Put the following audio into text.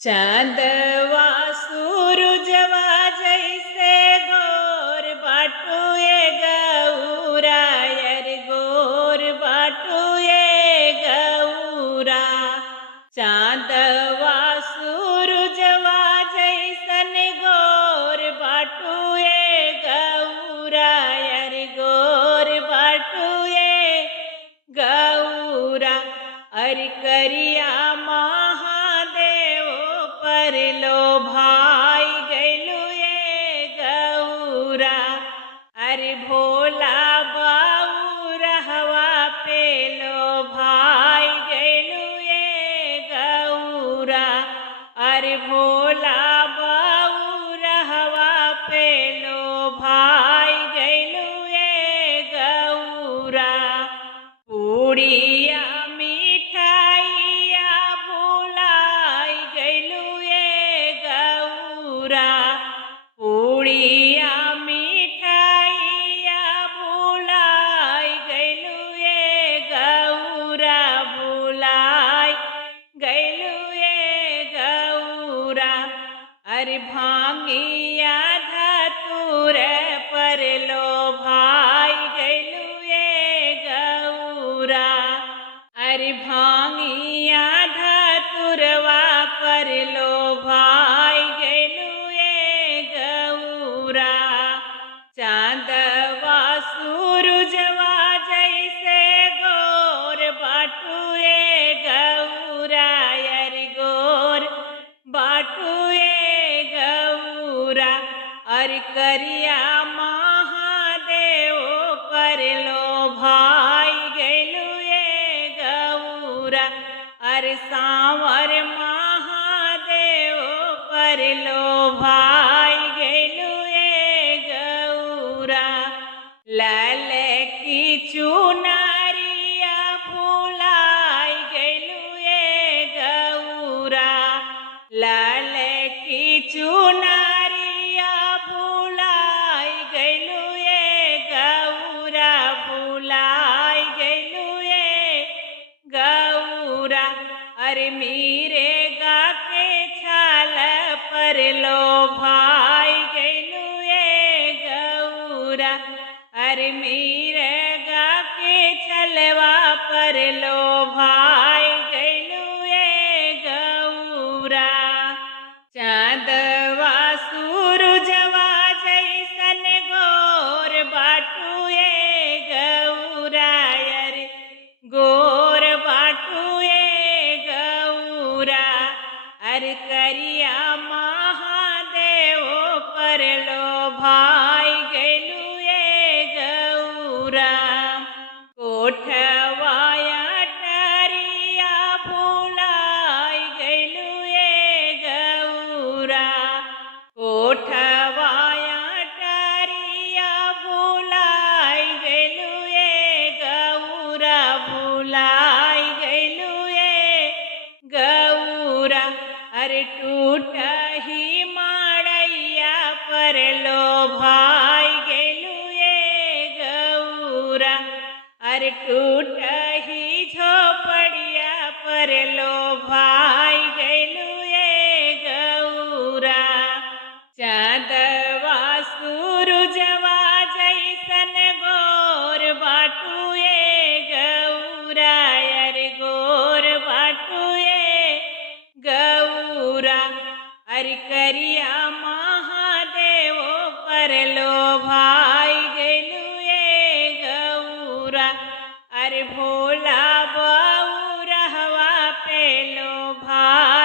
चांदवा सूरजवा जैसे गोर बाटू ये गौरा यार गोर बाटू ये गौरा। चांदवा सूरजवा जैसन गोर बाटू ये गौरा यार गोर बाटू ये गौरा। अर करिया महादेव पर लो भाई गैलू ये गौरा। अरे भोला बाऊ रहवा पे लो भाई गैलू ये गौरा। अरे भोला बाऊ रहवा पे लो भाई गैलू ये गौरा। पूड़िया मिठाइया भुलाई गैलू ये गौरा। पूड़िया मिठाइया भुलाई गैलू ये गौरा। भुलाई गैलू ये गौरा। अरे भांगिया धतूर पर लो भाई गैलू ये गौरा। अरे भांगिया धतुरवा पर लो भाई गैलू ये गौरा। चांदवा सूरजवा जैसे गोर बाटू ये गौरा यार गोर बाटू ये गौरा। अर करिया महादेव पर लो भाई गैलू ये गौरा। अर सांवर महादेव पर लो भाई गैलू ये गौरा। लाल की चुनरिया फुलाई गैलू ये गौरा। लाल की चुनरिया फुलाई गैलू ये गौरा। फुलाई गैलू ये गौरा। अरे मीरे गा के छाल पर लो भाई गैलू ये गौरा। अरे मीरे गा के छलवा पर लो भाई गैलू ये गौरा। चांदवा सूरजवा जैसन गोर बाटू ये गौरा यार गोर बाटू ये गौरा। अर करिया महादेव पर लो भाई गैलू ये गौरा। कोठवाया टरिया भुलाई गैलू ये गौरा। कोठवाया टरिया भुलाई गैलू ये गौरा। भुलाई गैलू ये गौरा। अरे टूट ही माड़ैया पर लो भाई गैलू ये गौरा। अरे टूट ही झोपड़िया पर लो भाई गैलू ये गौरा। चांदवा सूरजवा जैसन गोर बाटू ये गौरा यार गोर बाटू ये गौरा। अरे करिया महादेव पर लो भाई गैलू ये गौरा। अरे भोला बाऊ रहवा पे लो भाई